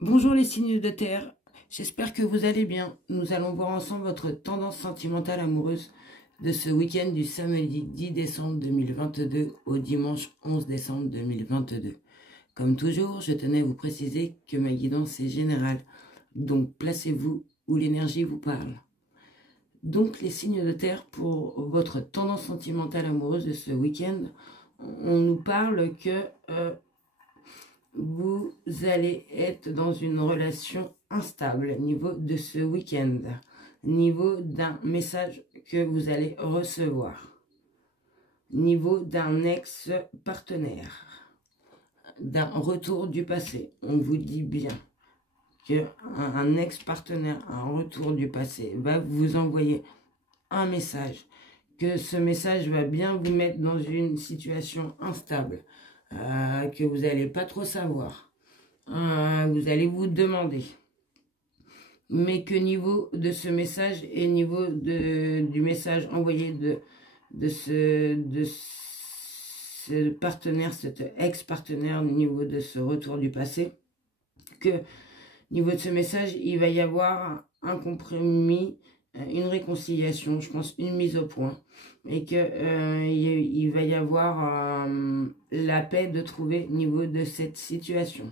Bonjour les signes de terre, j'espère que vous allez bien. Nous allons voir ensemble votre tendance sentimentale amoureuse de ce week-end du samedi 10 décembre 2022 au dimanche 11 décembre 2022. Comme toujours, je tenais à vous préciser que ma guidance est générale, donc placez-vous où l'énergie vous parle. Donc les signes de terre, pour votre tendance sentimentale amoureuse de ce week-end, on nous parle que vous allez être dans une relation instable au niveau de ce week-end, niveau d'un message que vous allez recevoir, niveau d'un ex-partenaire, d'un retour du passé. On vous dit bien qu'un ex-partenaire, un retour du passé, va vous envoyer un message, que ce message va bien vous mettre dans une situation instable, que vous n'allez pas trop savoir. Vous allez vous demander. Mais que niveau de ce message et niveau du message envoyé de ce partenaire, cet ex-partenaire, niveau de ce retour du passé, que niveau de ce message, il va y avoir un compromis, une réconciliation, je pense une mise au point, et que il va y avoir la paix de trouver niveau de cette situation.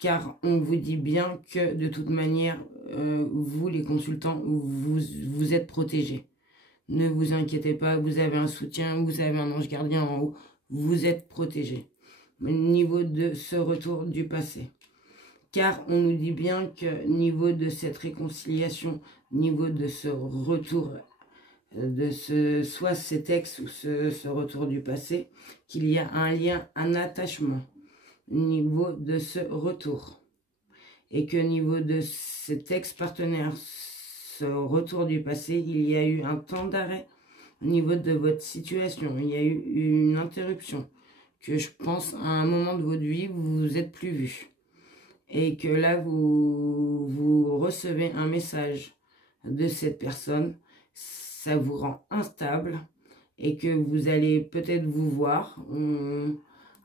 Car on vous dit bien que de toute manière, vous les consultants, vous êtes protégés. Ne vous inquiétez pas, vous avez un soutien, vous avez un ange gardien en haut, vous êtes protégés. Au niveau de ce retour du passé. Car on nous dit bien que niveau de cette réconciliation, niveau de ce retour, soit cet ex ou ce retour du passé, qu'il y a un lien, un attachement, niveau de ce retour. Et que niveau de cet ex-partenaire, ce retour du passé, il y a eu un temps d'arrêt au niveau de votre situation. Il y a eu une interruption. Que je pense à un moment de votre vie, vous vous êtes plus vu. Et que là, vous recevez un message de cette personne, ça vous rend instable et que vous allez peut-être vous voir.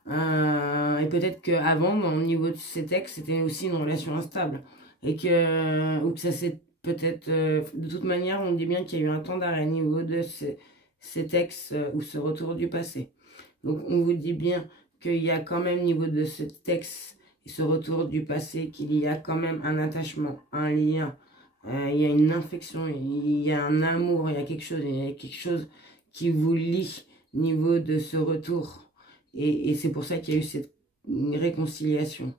Et peut-être qu'avant, au niveau de cet ex, c'était aussi une relation instable. Et ou que ça s'est peut-être... de toute manière, on dit bien qu'il y a eu un temps d'arrêt au niveau de cet ex ou ce retour du passé. Donc, on vous dit bien qu'il y a quand même, au niveau de cet ex et ce retour du passé, qu'il y a quand même un attachement, un lien. Il y a une infection, il y a un amour, il y a quelque chose qui vous lie au niveau de ce retour. Et c'est pour ça qu'il y a eu cette réconciliation.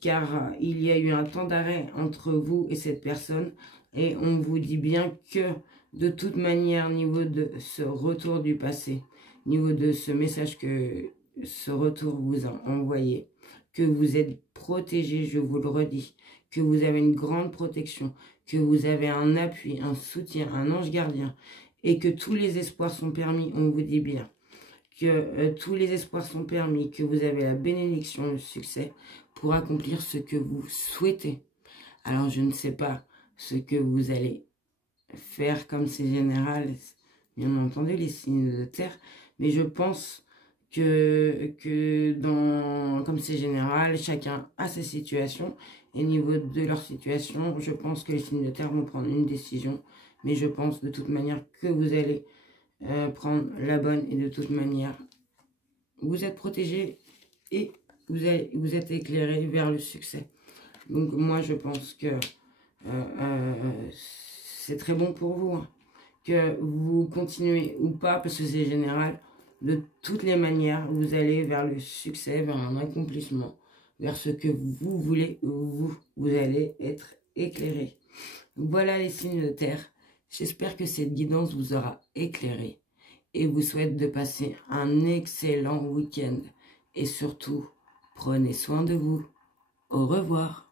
Car il y a eu un temps d'arrêt entre vous et cette personne. Et on vous dit bien que, de toute manière, au niveau de ce retour du passé, au niveau de ce message que ce retour vous a envoyé, que vous êtes protégé, je vous le redis, que vous avez une grande protection, que vous avez un appui, un soutien, un ange gardien, et que tous les espoirs sont permis, on vous dit bien. Que tous les espoirs sont permis, que vous avez la bénédiction, le succès pour accomplir ce que vous souhaitez. Alors, je ne sais pas ce que vous allez faire, comme c'est général, bien entendu, les signes de terre, mais je pense que comme c'est général, chacun a sa situation, et au niveau de leur situation, je pense que les signes de terre vont prendre une décision, mais je pense de toute manière que vous allez prendre la bonne, et de toute manière vous êtes protégé et vous êtes éclairé vers le succès. Donc moi je pense que c'est très bon pour vous, hein, que vous continuez ou pas, parce que c'est général. De toutes les manières, vous allez vers le succès, vers un accomplissement, vers ce que vous voulez, vous allez être éclairé. Voilà les signes de terre. J'espère que cette guidance vous aura éclairé et vous souhaite de passer un excellent week-end. Et surtout, prenez soin de vous. Au revoir.